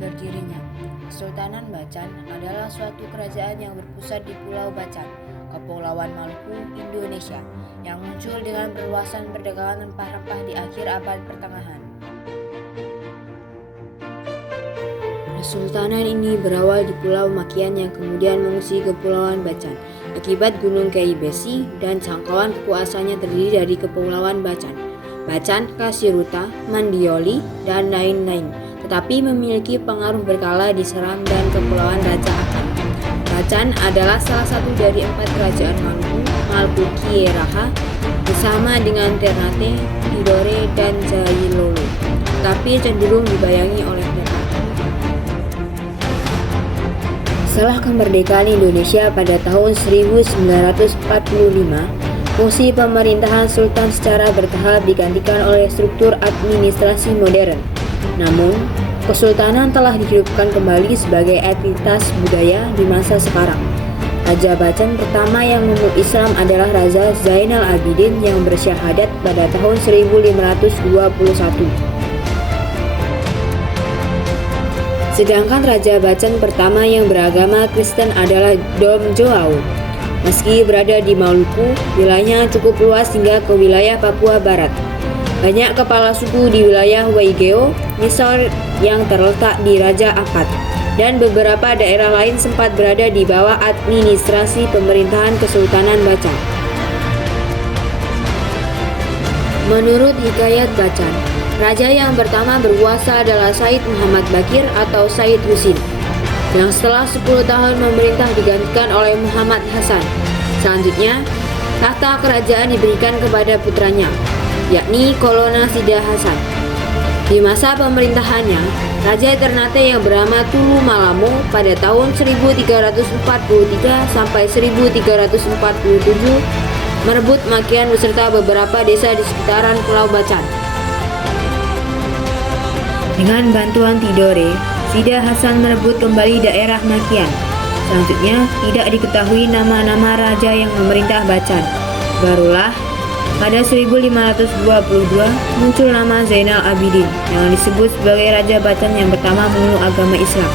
berdirinya Kesultanan Bacan adalah suatu kerajaan yang berpusat di Pulau Bacan, Kepulauan Maluku, Indonesia, yang muncul dengan perluasan perdagangan rempah-rempah di akhir abad pertengahan. Kesultanan ini berawal di Pulau Makian yang kemudian mengungsi Kepulauan Bacan akibat Gunung Kai Besi dan jangkauan kekuasaannya terdiri dari Kepulauan Bacan, Kasiruta, Mandioli, dan lain-lain, tetapi memiliki pengaruh berkala di Seram dan Kepulauan Raja Ampat. Bacan adalah salah satu dari 4 kerajaan Maluku Kieraha bersama dengan Ternate, Tidore, dan Jailolo, tapi cenderung dibayangi oleh Ternate. Setelah kemerdekaan Indonesia pada tahun 1945, fungsi pemerintahan sultan secara bertahap digantikan oleh struktur administrasi modern. Namun, kesultanan telah dihidupkan kembali sebagai entitas budaya di masa sekarang. Raja Bacan pertama yang memeluk Islam adalah Raja Zainal Abidin yang bersyahadat pada tahun 1521. Sedangkan Raja Bacan pertama yang beragama Kristen adalah Dom Joao. Meski berada di Maluku, wilayahnya cukup luas hingga ke wilayah Papua Barat. Banyak kepala suku di wilayah Waigeo, misal yang terletak di Raja Ampat, dan beberapa daerah lain sempat berada di bawah administrasi pemerintahan Kesultanan Bacan. Menurut Hikayat Bacan, raja yang pertama berkuasa adalah Said Muhammad Bakir atau Said Husin, yang setelah 10 tahun memerintah digantikan oleh Muhammad Hasan. Selanjutnya, tahta kerajaan diberikan kepada putranya, yakni Kolona Sida Hasan. Di masa pemerintahannya, Raja Ternate yang bernama Tulu Malamo pada tahun 1343 sampai 1347 merebut Makian beserta beberapa desa di sekitaran Pulau Bacan. Dengan bantuan Tidore, Sida Hasan merebut kembali daerah Makian. Selanjutnya, tidak diketahui nama-nama raja yang memerintah Bacan. Barulah pada 1522 muncul nama Zainal Abidin yang disebut sebagai Raja Bacan yang pertama memeluk agama Islam.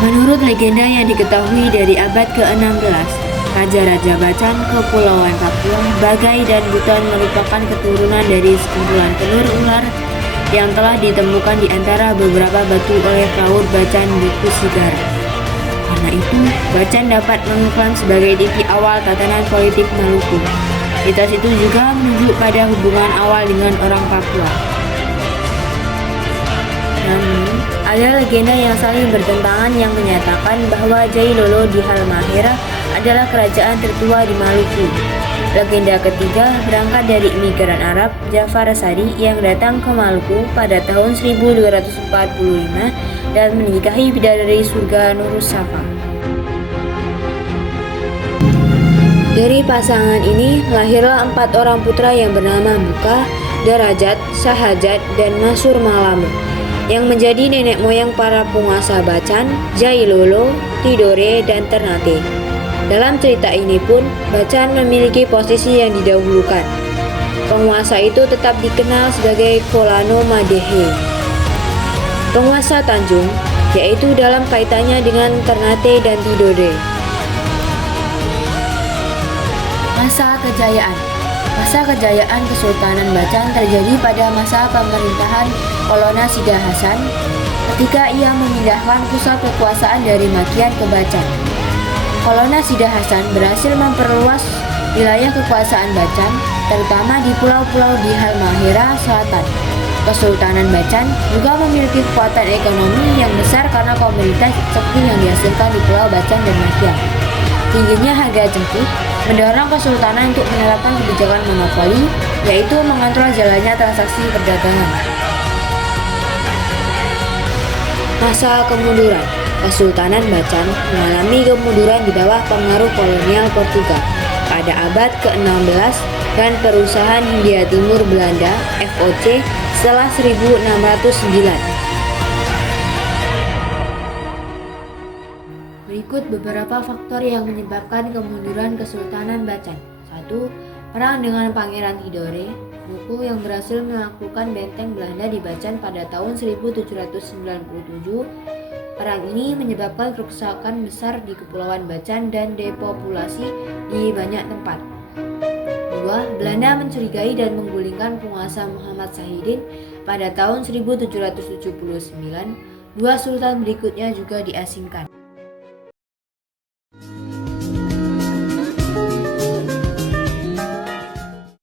Menurut legenda yang diketahui dari abad ke-16, Raja-Raja Bacan Kepulauan Papua, Bagai, dan Buton merupakan keturunan dari sekumpulan telur ular yang telah ditemukan di antara beberapa batu oleh Praud Bacan di Kusigara. Karena itu, Bacan dapat mengklaim sebagai titik awal tatanan politik Maluku. Mitos itu juga menunjuk pada hubungan awal dengan orang Papua. Namun, ada legenda yang saling bertentangan yang menyatakan bahwa Jailolo di Halmahera adalah kerajaan tertua di Maluku. Legenda ketiga berangkat dari imigran Arab Jafar Sadi yang datang ke Maluku pada tahun 1245 dan menikahi bidadari surga Nurus Safa. Dari pasangan ini lahirlah 4 orang putra yang bernama Buka, Darajat, Sahajat, dan Nasur Malamu, yang menjadi nenek moyang para penguasa Bacan, Jailolo, Tidore, dan Ternate. Dalam cerita ini pun, Bacan memiliki posisi yang didahulukan. Penguasa itu tetap dikenal sebagai Kolano Madehe, penguasa Tanjung, yaitu dalam kaitannya dengan Ternate dan Tidore. Masa kejayaan Kesultanan Bacan terjadi pada masa pemerintahan Kolona Sida Hasan ketika ia memindahkan pusat kekuasaan dari Makian ke Bacan. Kolona Sida Hasan berhasil memperluas wilayah kekuasaan Bacan, terutama di pulau-pulau di Halmahera Selatan. Kesultanan Bacan juga memiliki kekuatan ekonomi yang besar karena komoditas seperti yang dihasilkan di Pulau Bacan dan Makian. Tingginya harga jengkih mendorong kesultanan untuk menerapkan kebijakan monopoli, yaitu mengontrol jalannya transaksi perdagangan. Masa kemunduran, Kesultanan Bacan mengalami kemunduran di bawah pengaruh kolonial Portugal pada abad ke-16 dan perusahaan Hindia Timur Belanda (VOC) setelah 1609. Berikut beberapa faktor yang menyebabkan kemunduran Kesultanan Bacan. 1. Perang dengan Pangeran Tidore. Nuku yang berhasil menaklukkan benteng Belanda di Bacan pada tahun 1797. Perang ini menyebabkan kerusakan besar di Kepulauan Bacan dan depopulasi di banyak tempat. 2. Belanda mencurigai dan menggulingkan penguasa Muhammad Sahidin pada tahun 1779. Dua sultan berikutnya juga diasingkan.